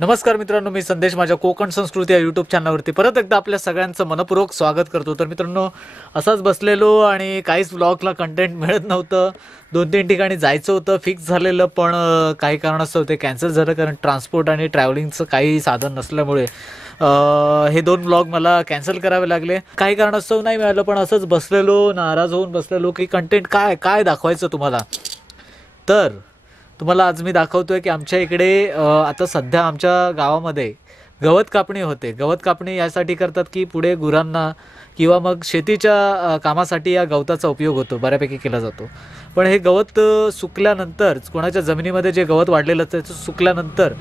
नमस्कार मित्रांनो, मी संदेश माझ्या कोकण संस्कृती या यूट्यूब चॅनलवरती परत एकदा आपल्या सगळ्यांचं मनपूर्वक स्वागत करतो। तर मित्रांनो, असाच बसलेलो आणि काहीच व्लॉगला कंटेंट मिळत नव्हतं। 2-3 ठिकाणी जायचं होतं फिक्स झालेलं, पण काही कारणास्तव ते कॅन्सल झालं, कारण ट्रान्सपोर्ट आणि ट्रॅव्हलिंगचं काही साधन नसल्यामुळे हे 2 व्लॉग मला कॅन्सल करावे लागले। काही कारणास्तव नाही मिळालं, पण असंच बसलेलो, नाराज होऊन बसलेलो की कंटेंट काय दाखवायचं तुम्हाला। तर तुम्हाला आज मी दाखवतोय की आमच्या इकडे आता सध्या आमच्या गावामध्ये गवत कापणी होते। गवत कापणी यासाठी करतात की पुढे गुरांना किंवा मग शेतीच्या कामासाठी या गवताचा उपयोग होतो, बऱ्यापैकी केला जातो। पण हे गवत सुकल्यानंतर, कोणाच्या जमिनीमध्ये जे गवत वाढलेलं असतं ते सुकल्यानंतर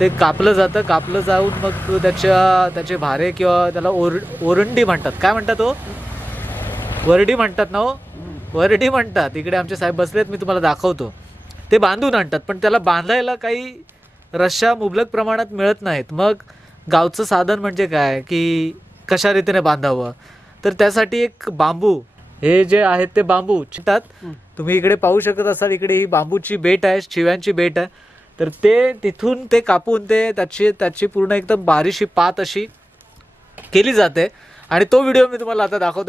ते कापलं जातं। कापलं जाऊन मग त्याचे भारे किंवा त्याला ओरंडी म्हणतात। काय म्हणतात हो? वरडी म्हणतात ना हो? वरडी म्हणतात। इकडे आमचे साहेब बसलेत, मी तुम्हाला दाखवतो। ते बांधून आणतात, पण त्याला बांधायला काही रश्या मुबलक प्रमाणात मिळत नाहीत। मग गावचं साधन म्हणजे काय की कशा रीतीने बांधावं, तर त्यासाठी एक बांबू, हे जे आहेत ते बांबू चितात। तुम्ही इकडे पाहू शकत असाल, इकडे ही बांबूची बेट आहे, शिव्यांची बेट आहे। तर ते तिथून ते कापून ते त्याची पूर्ण एकदम बारीशी पात अशी केली जाते, आणि तो व्हिडिओ मी तुम्हाला आता दाखवतो।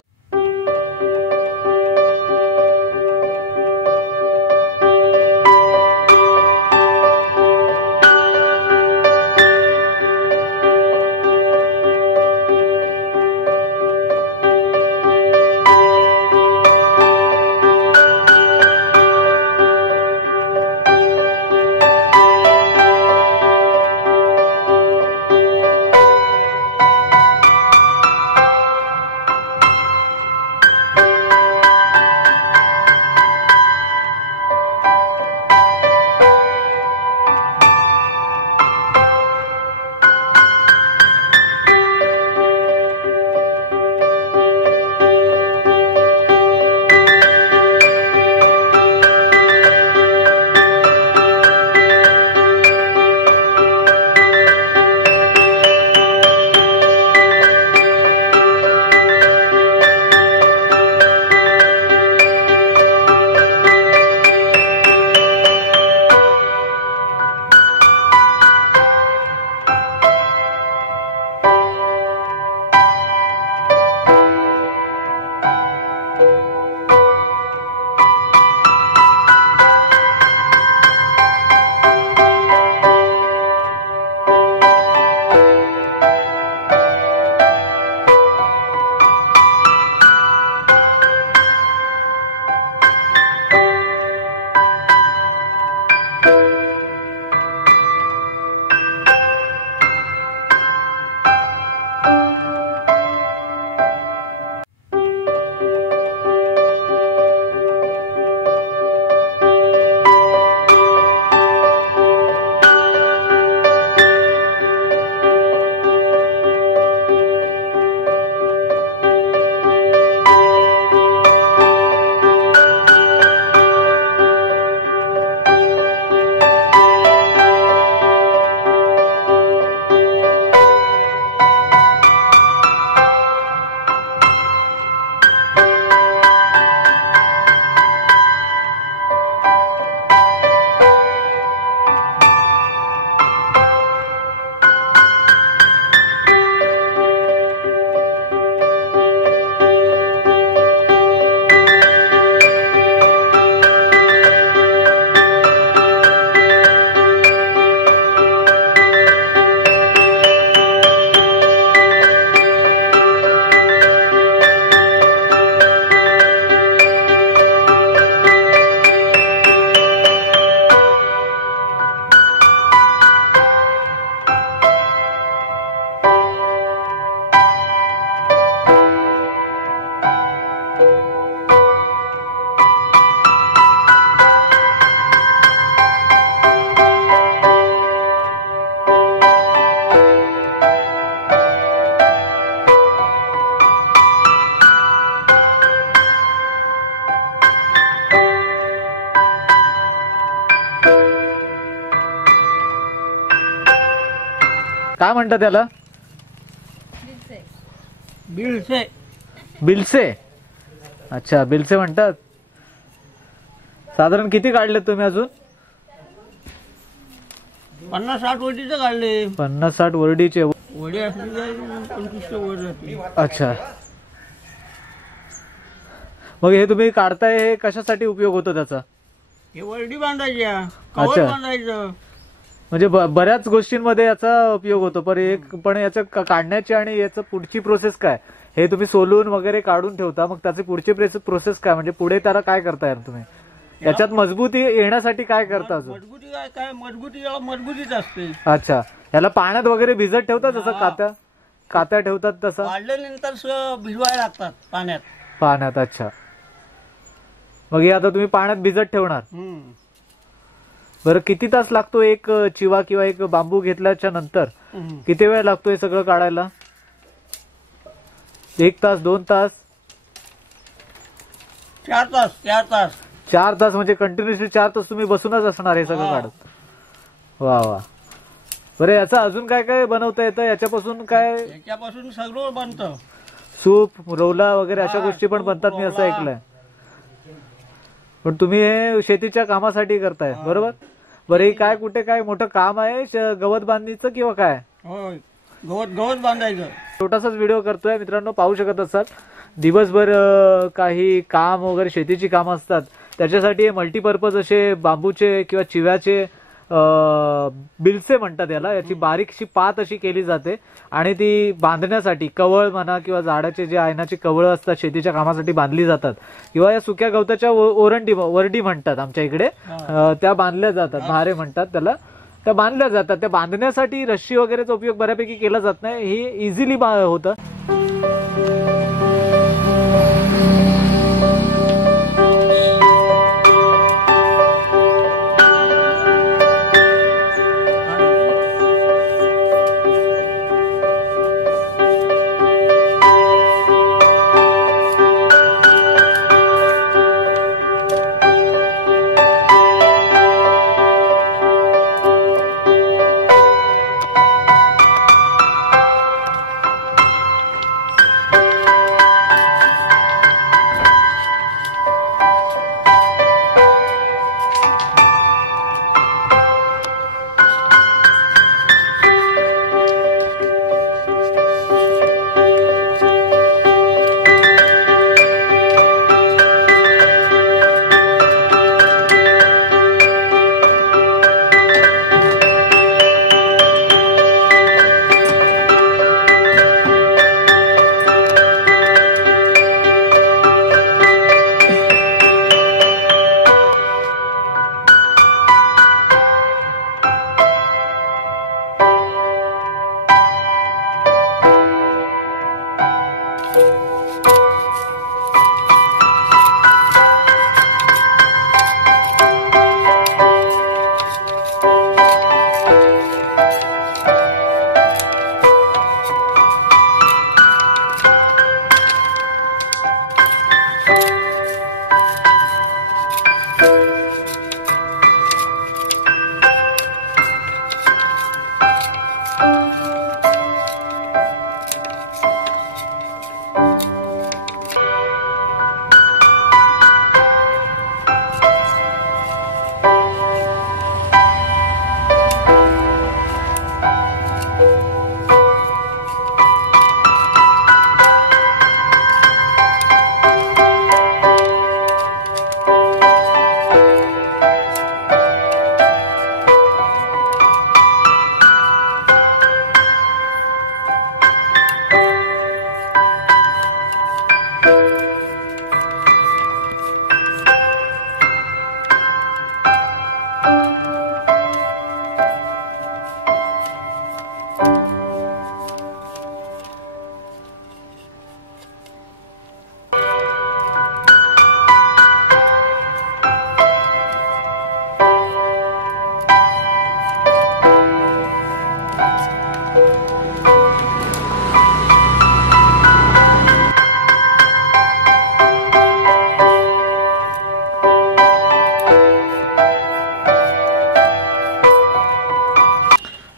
काय म्हणतात त्याला? बिलसे। बिलसे? अच्छा, बिलसे म्हणतात। साधारण किती काढले तुम्ही अजून? 50-60 वडीचं काढले. 50-60 वरडीचे वडी असली तर 2500 वर जाते. अच्छा. मग हे तुम्ही काढताय हे कशासाठी उपयोग होतो त्याचा? हे वरडी बांधायची, कवर बांधायचं. म्हणजे बऱ्याच गोष्टींमध्ये याचा उपयोग होतो. पण याचं काढण्याची आणि याचं पुढची प्रोसेस काय? हे तुम्ही सोलून वगैरे काढून ठेवता, मग त्याची पुढची प्रोसेस काय? म्हणजे पुढे त्याला काय करता यार तुम्ही? याच्यात मजबूती येण्यासाठी काय करता अजून? मजबूती काय मजबूतीच असते. अच्छा. याला पाण्यात वगैरे भिजत ठेवतात जसं कात्या ठेवतात तसं? वाढल्यानंतर भिजवायला लागतात पाण्यात. अच्छा. मग हे आता तुम्ही पाण्यात भिजत ठेवणार. बरं, किती तास लागतो एक चिवा किंवा एक बांबू घेतल्याच्या नंतर? किती वेळ लागतो हे सगळं काढायला? 1 तास, 2 तास, 4 तास? 4 तास म्हणजे कंटिन्युअसली 4 तास तुम्ही बसूनच असणार हे सगळं काढत? वा वा. बरं, याचं अजून काय काय बनवता येतं याच्यापासून? याच्यापासून सगळं बनतं. सूप, रवला वगैरे अशा गोष्टी पण बनतात मी असं ऐकलंय. पण तुम्ही हे शेतीच्या कामासाठी करताय, बरोबर? बरं, हे काय कुठे काय मोठं काम आहे गवत बांधणीचं किंवा काय? होय, गवत बांधायचं. छोटासाच व्हिडिओ करतोय मित्रांनो, पाहू शकत असाल. दिवसभर काही काम वगैरे शेतीची कामं असतात, त्याच्यासाठी मल्टीपर्पज असे बांबूचे किंवा चिव्याचे बिलसे म्हणतात याला, याची बारीकशी पात अशी केली जाते आणि ती बांधण्यासाठी कवळ म्हणा किंवा झाडाचे जे आयनाची कवळं असतात शेतीच्या कामासाठी बांधली जातात, किंवा या सुक्या गवताच्या वरडी म्हणतात आमच्या इकडे, त्या बांधल्या जातात. भारे म्हणतात त्याला. त्या बांधल्या जातात. त्या बांधण्यासाठी रस्सी वगैरेचा उपयोग बऱ्यापैकी केला जात नाही. ही इझिली होतं.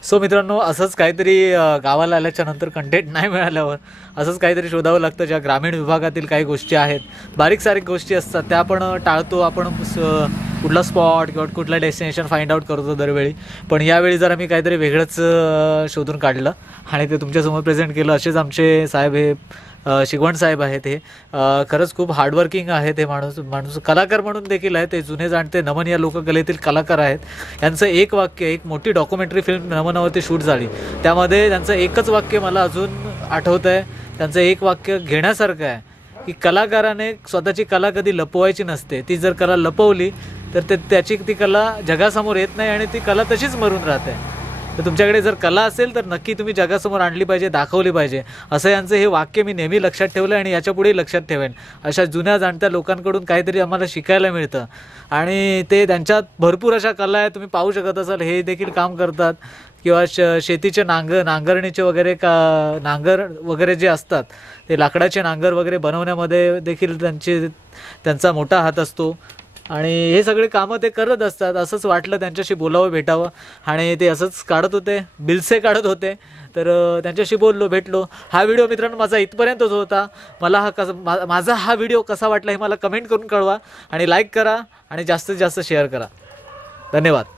सो मित्रांनो, असंच काहीतरी गावाला आल्याच्या नंतर कंटेंट नाही मिळाल्यावर असंच काहीतरी शोधावं लागतं. ज्या ग्रामीण विभागातील काही गोष्टी आहेत, बारीक सारीक गोष्टी असतात, त्या आपण टाळतो. आपण कुठला स्पॉट किंवा कुठला डेस्टिनेशन फाइंड आउट करतो दरवेळी. पण यावेळी जरा मी काहीतरी वेगळंच शोधून काढलं आणि ते तुमच्यासमोर प्रेझेंट केलं. असेच आमचे साहेब हे शिगवण साहेब आहेत. हे खरंच खूप हार्डवर्किंग आहेत. हे माणूस कलाकार म्हणून देखील आहेत. ते जुने जाणते नमन या लोककलेतील कलाकार आहेत. यांचं एक वाक्य, एक मोठी डॉक्युमेंटरी फिल्म नमनावरती शूट झाली, त्यामध्ये त्यांचं एकच वाक्य मला अजून आठवतं आहे. त्यांचं एक वाक्य घेण्यासारखं आहे की कलाकाराने स्वतःची कला कधी लपवायची नसते. ती जर कला लपवली तर त्याची ती कला जगासमोर येत नाही आणि ती कला तशीच मरून राहते. तर तुमच्याकडे जर कला असेल तर नक्की तुम्ही जगासमोर आणली पाहिजे, दाखवली पाहिजे. असं यांचं हे वाक्य मी नेहमी लक्षात ठेवलं आणि याच्यापुढेही लक्षात ठेवेन. अशा जुन्या जाणत्या लोकांकडून काहीतरी आम्हाला शिकायला मिळतं आणि ते त्यांच्यात भरपूर अशा कला आहेत. तुम्ही पाहू शकत असाल हे देखील काम करतात किंवा शेतीचे नांगरणीचे वगैरे नांगर वगैरे जे असतात ते लाकडाचे नांगर वगैरे बनवण्यामध्ये देखील त्यांचा मोठा हात असतो आणि हे सगळे कामं ते करत असतात. असंच वाटलं त्यांच्याशी बोलावं, भेटावं आणि ते असंच काढत होते, बिल्से काढत होते. तर त्यांच्याशी भेटलो. हा व्हिडिओ मित्रांनो माझा इथपर्यंतच होता. मला माझा हा व्हिडिओ कसा वाटला हे मला कमेंट करून कळवा आणि लाईक करा आणि जास्तीत जास्त शेअर करा. धन्यवाद.